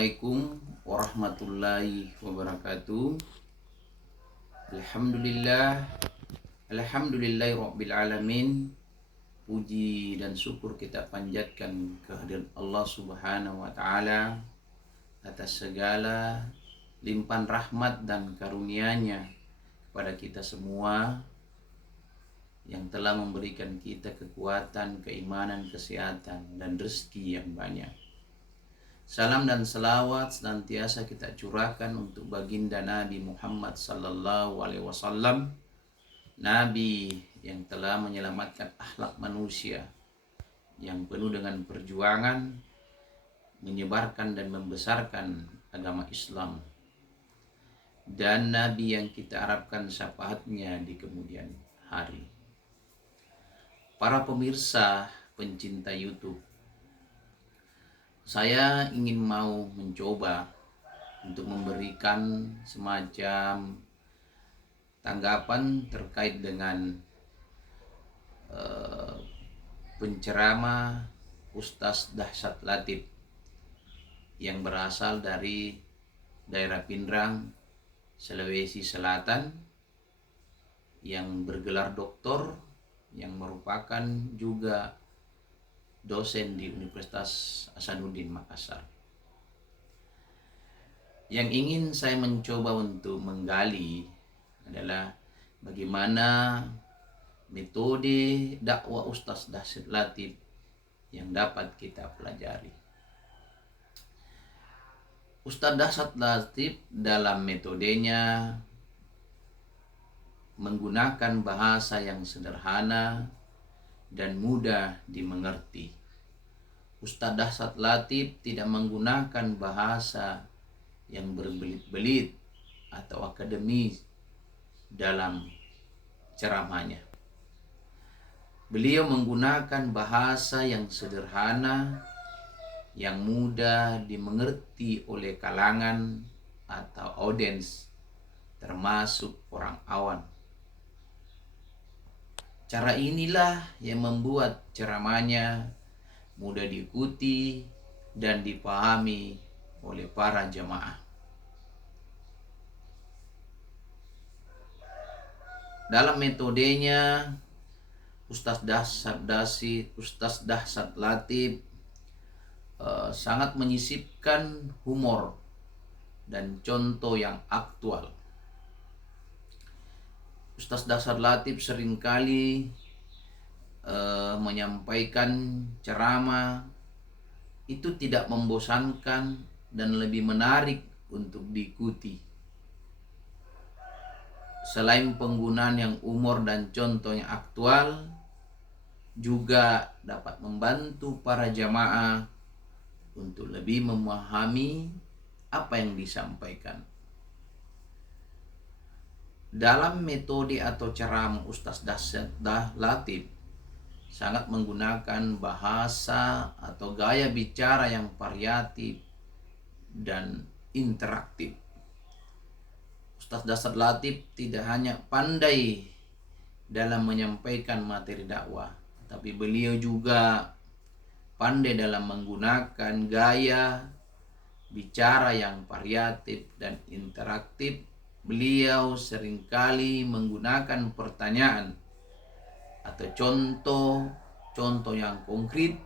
Assalamualaikum warahmatullahi wabarakatuh. Alhamdulillah, alhamdulillahi rabbil alamin. Puji dan syukur kita panjatkan kehadirat Allah Subhanahu wa taala atas segala limpahan rahmat dan karunia-Nya kepada kita semua yang telah memberikan kita kekuatan, keimanan, kesehatan dan rezeki yang banyak. Salam dan selawat senantiasa kita curahkan untuk baginda Nabi Muhammad sallallahu alaihi wasallam, Nabi yang telah menyelamatkan akhlak manusia, yang penuh dengan perjuangan menyebarkan dan membesarkan agama Islam, dan Nabi yang kita harapkan syafaatnya di kemudian hari. Para pemirsa pencinta YouTube, saya ingin mencoba untuk memberikan semacam tanggapan terkait dengan penceramah Ustaz Dahsyat Latif yang berasal dari daerah Pindrang, Sulawesi Selatan, yang bergelar doktor, yang merupakan juga dosen di Universitas Hasanuddin Makassar. Yang ingin saya mencoba untuk menggali adalah bagaimana metode dakwah Ustaz Dahsyat Latif yang dapat kita pelajari. Ustaz Dahsyat Latif dalam metodenya menggunakan bahasa yang sederhana dan mudah dimengerti. Ustaz Dahsyat Latif tidak menggunakan bahasa yang berbelit-belit atau akademis dalam ceramahnya. Beliau menggunakan bahasa yang sederhana, yang mudah dimengerti oleh kalangan atau audiens, termasuk orang awam. Cara inilah yang membuat ceramahnya mudah diikuti dan dipahami oleh para jamaah. Dalam metodenya, Ustaz Dahsyat Latif sangat menyisipkan humor dan contoh yang aktual. Ustaz Dahsyat Latif seringkali menyampaikan ceramah itu tidak membosankan dan lebih menarik untuk diikuti. Selain penggunaan yang humor dan contoh yang aktual, juga dapat membantu para jamaah untuk lebih memahami apa yang disampaikan. Dalam metode atau ceramah Ustaz Dahsyat Latif sangat menggunakan bahasa atau gaya bicara yang variatif dan interaktif. Ustaz Dahsyat Latif tidak hanya pandai dalam menyampaikan materi dakwah, tapi beliau juga pandai dalam menggunakan gaya bicara yang variatif dan interaktif. Beliau seringkali menggunakan pertanyaan atau contoh yang konkret,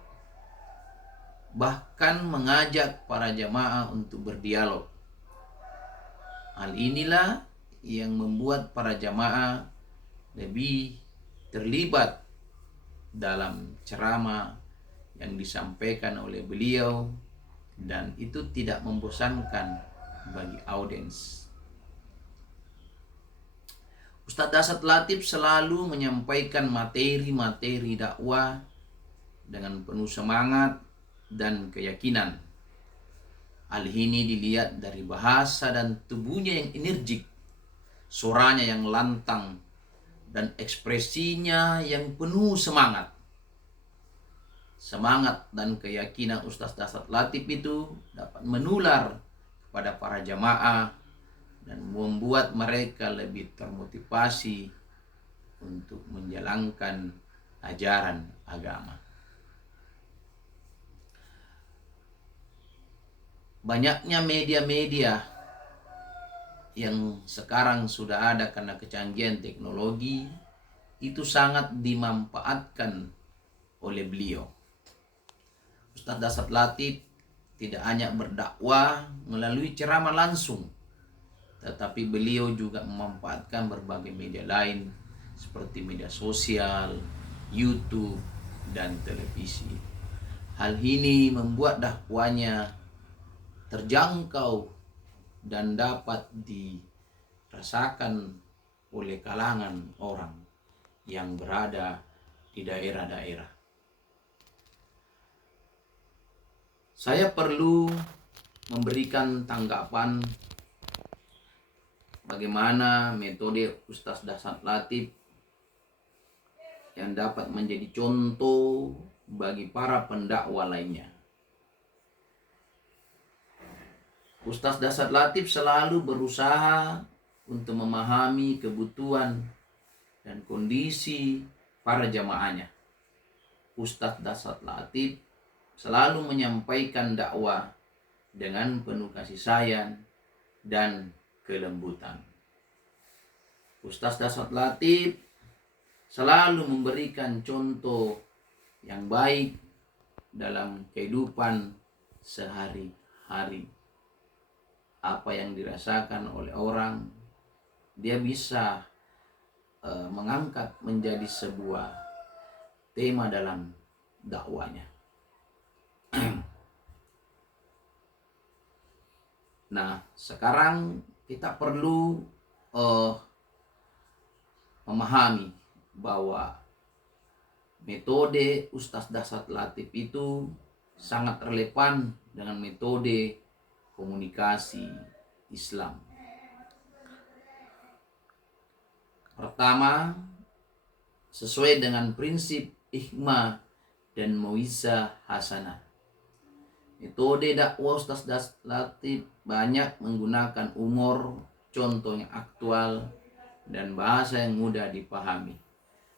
bahkan mengajak para jamaah untuk berdialog. Hal inilah yang membuat para jamaah lebih terlibat dalam ceramah yang disampaikan oleh beliau, dan itu tidak membosankan bagi audiens. Ustaz Dahsyat Latif selalu menyampaikan materi-materi dakwah dengan penuh semangat dan keyakinan. Hal ini dilihat dari bahasa dan tubuhnya yang energik, suaranya yang lantang, dan ekspresinya yang penuh semangat. Semangat dan keyakinan Ustaz Dahsyat Latif itu dapat menular kepada para jamaah dan membuat mereka lebih termotivasi untuk menjalankan ajaran agama. banyaknya media-media yang sekarang sudah ada karena kecanggihan teknologi itu sangat dimanfaatkan oleh beliau. Ustadz Dasat Latif tidak hanya berdakwah melalui ceramah langsung, tetapi beliau juga memanfaatkan berbagai media lain seperti media sosial, YouTube, dan televisi. Hal ini membuat dakwanya terjangkau dan dapat dirasakan oleh kalangan orang yang berada di daerah-daerah. Saya perlu memberikan tanggapan bagaimana metode Ustadz Dasat Latif yang dapat menjadi contoh bagi para pendakwah lainnya. Ustadz Dasat Latif selalu berusaha untuk memahami kebutuhan dan kondisi para jamaahnya. Ustadz Dasat Latif selalu menyampaikan dakwah dengan penuh kasih sayang dan kelembutan. Ustadz Dasat Latif selalu memberikan contoh yang baik dalam kehidupan sehari-hari. Apa yang dirasakan oleh orang, dia bisa mengangkat menjadi sebuah tema dalam dakwanya. Nah, sekarang kita perlu memahami bahwa metode Ustadz Dasat Latif itu sangat relevan dengan metode komunikasi Islam. Pertama, sesuai dengan prinsip hikmah dan mau'izah hasanah. Metode dakwah Ustadz Dasat Latif banyak menggunakan humor, contoh yang aktual, dan bahasa yang mudah dipahami.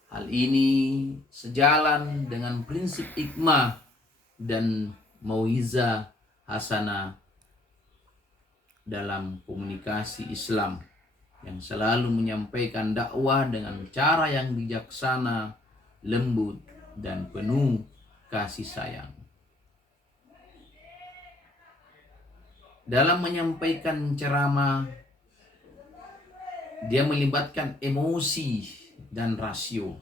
Hal ini sejalan dengan prinsip hikmah dan mau'izah hasanah dalam komunikasi Islam yang selalu menyampaikan dakwah dengan cara yang bijaksana, lembut, dan penuh kasih sayang. Dalam menyampaikan ceramah, dia melibatkan emosi dan rasio.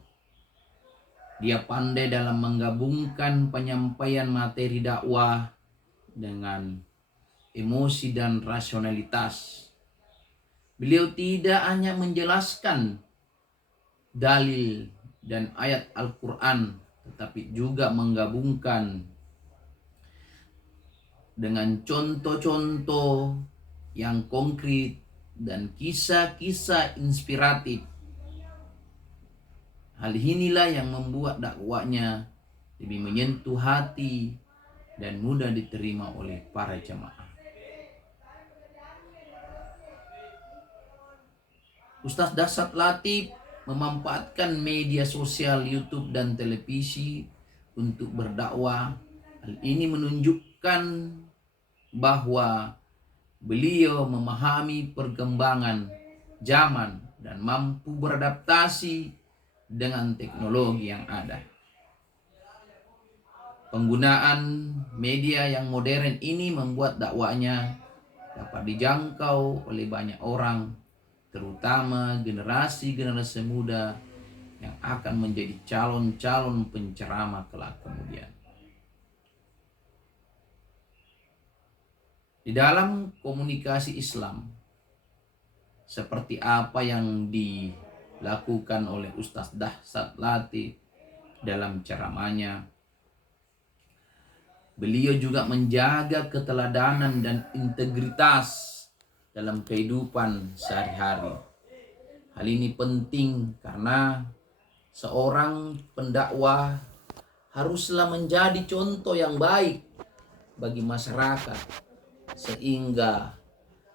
Dia pandai dalam menggabungkan penyampaian materi dakwah dengan emosi dan rasionalitas. Beliau tidak hanya menjelaskan dalil dan ayat Al-Quran, tetapi juga menggabungkan dengan contoh-contoh yang konkret dan kisah-kisah inspiratif. Hal inilah yang membuat dakwanya lebih menyentuh hati dan mudah diterima oleh para jamaah. Ustadz Dasat Latif memanfaatkan media sosial, YouTube, dan televisi untuk berdakwah. Hal ini menunjukkan bahwa beliau memahami perkembangan zaman dan mampu beradaptasi dengan teknologi yang ada. Penggunaan media yang modern ini membuat dakwanya dapat dijangkau oleh banyak orang, terutama generasi-generasi muda yang akan menjadi calon-calon penceramah kelak kemudian. Di dalam komunikasi Islam, seperti apa yang dilakukan oleh Ustadz Dasat Latif dalam ceramahnya, beliau juga menjaga keteladanan dan integritas dalam kehidupan sehari-hari. Hal ini penting karena seorang pendakwah haruslah menjadi contoh yang baik bagi masyarakat, sehingga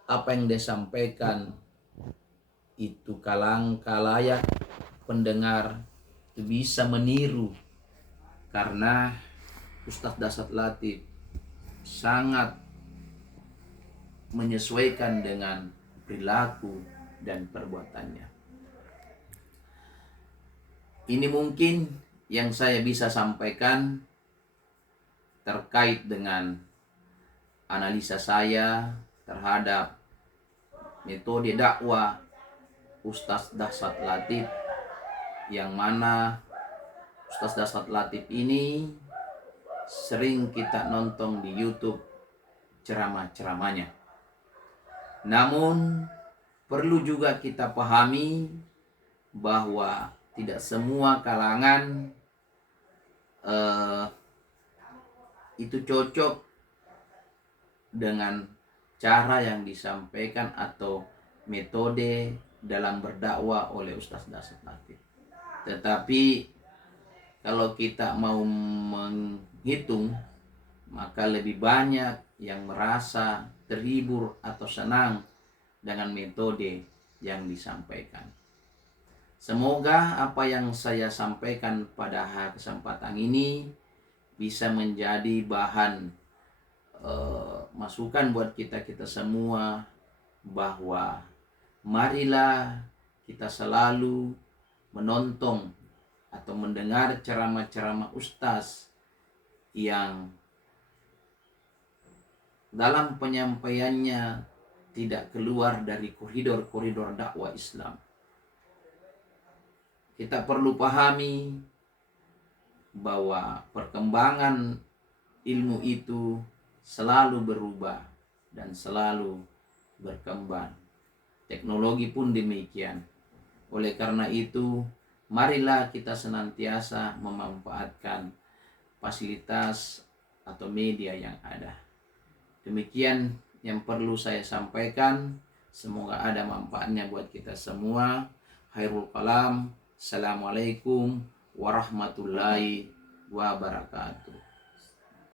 apa yang disampaikan itu kalayak pendengar itu bisa meniru, karena Ustadz Dasat Latif sangat menyesuaikan dengan perilaku dan perbuatannya. Ini mungkin yang saya bisa sampaikan terkait dengan analisa saya terhadap metode dakwah Ustaz Dahsyat Latif, yang mana Ustaz Dahsyat Latif ini sering kita nonton di YouTube ceramah-ceramahnya. Namun perlu juga kita pahami bahwa tidak semua kalangan itu cocok dengan cara yang disampaikan atau metode dalam berdakwah oleh Ustaz Dahsyat Latif. Tetapi kalau kita mau menghitung, maka lebih banyak yang merasa terhibur atau senang dengan metode yang disampaikan. Semoga apa yang saya sampaikan pada kesempatan ini bisa menjadi bahan masukan buat kita semua, bahwa marilah kita selalu menonton atau mendengar ceramah-ceramah ustaz yang dalam penyampaiannya tidak keluar dari koridor-koridor dakwah Islam. Kita perlu pahami bahwa perkembangan ilmu itu selalu berubah dan selalu berkembang. Teknologi pun demikian. Oleh karena itu, marilah kita senantiasa memanfaatkan fasilitas atau media yang ada. Demikian yang perlu saya sampaikan. Semoga ada manfaatnya buat kita semua. Khairul kalam. Assalamualaikum warahmatullahi wabarakatuh.